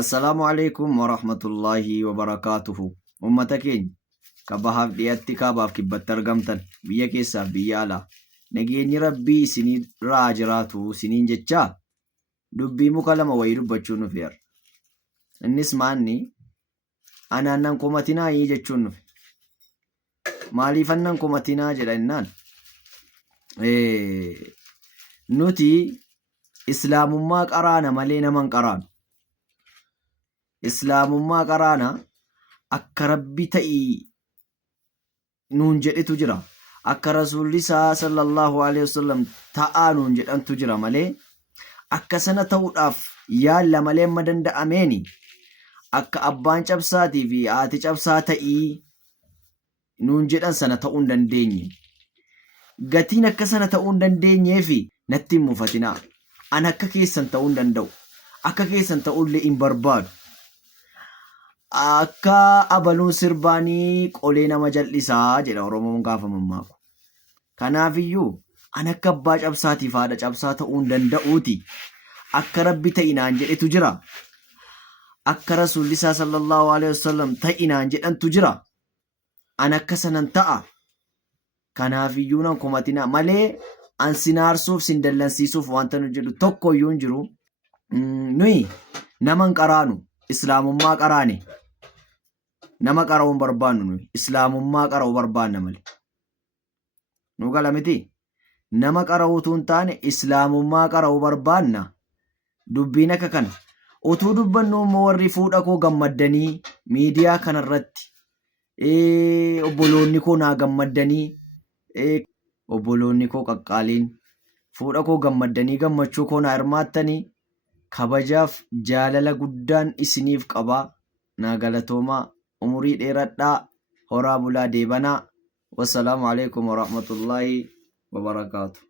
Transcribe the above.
Assalamu alaikum warahmatullahi wabarakatuhu. Ummata keenya kabahaaf dhiyaatti kaabaaf kibbatti argamtan biyya keessaaf biyya alaa nageenyi rabbii isinirraa jiraatu isiniin jechaa dubbii muka lama wayii dubbachuu nuuf yaara. Innis maanni anaannan komatinaa jechuun nuuf. Maaliif annan komatinaa jedha innaan? Nuti islaamummaa qaraana malee naman qaraanu. Islaamummaa qaraana akka rabbi ta'ii nuun jedhetu jira. Akka rasuulli sallallahu alaihi wasallam ta'aa nuun jedhantu jira malee akka sana ta'uudhaaf yaalla malee amma danda'ameeni akka abbaan cabsaatii fi haati cabsaa ta'ii nuun jedhan sana ta'uu hin dandeenye. Gatiin akka sana ta'uu hin dandeenyeefi natti hin mufatinaa. An akka keessan ta'uu hin danda'u. Akka keessan ta'ullee hin barbaadu. Akka abaluun sirbaanii qolee nama jal'isaa jedha Oromoon gaafa mammaaku. Kanaafiyyuu an akka abbaa cabsaatiif haadha cabsaa ta'uu hin danda'uuti. Akka rabbi ta'inaan jedhetu jira. Akka rasuulli sallallahu alaihi wasallam ta'inaan jedhantu jira. An akka sanan ta'a. Kanaafiyyuu nan komatina malee an sinaarsuuf sin dallansiisuuf wanta nu jedhu tokkoyyuu hin jiru. Nuyi naman qaraanu islaamummaa qaraane. Nama qara'uu hin barbaannu nuyi islaamummaa qara'uu barbaanna malee. Nu gala miti. Nama qara'uutu hin taane islaamummaa qara'uu barbaanna. Dubbiin akka kana. Utuu dubbannu immoo warri fuudha koo gammaddanii miidiyaa kanarratti obboloonni koo naa gammaddanii obboloonni koo qaqqaaliin fuudha koo gammaddanii gammachuu koo naa hirmaattanii kabajaaf jaalala guddaan isiniif qabaa. Naa galatoomaa umurii dheeradhaa horaa bulaa deebanaa. Wassalaamu alaikum warahmatullahi wabarakaatu.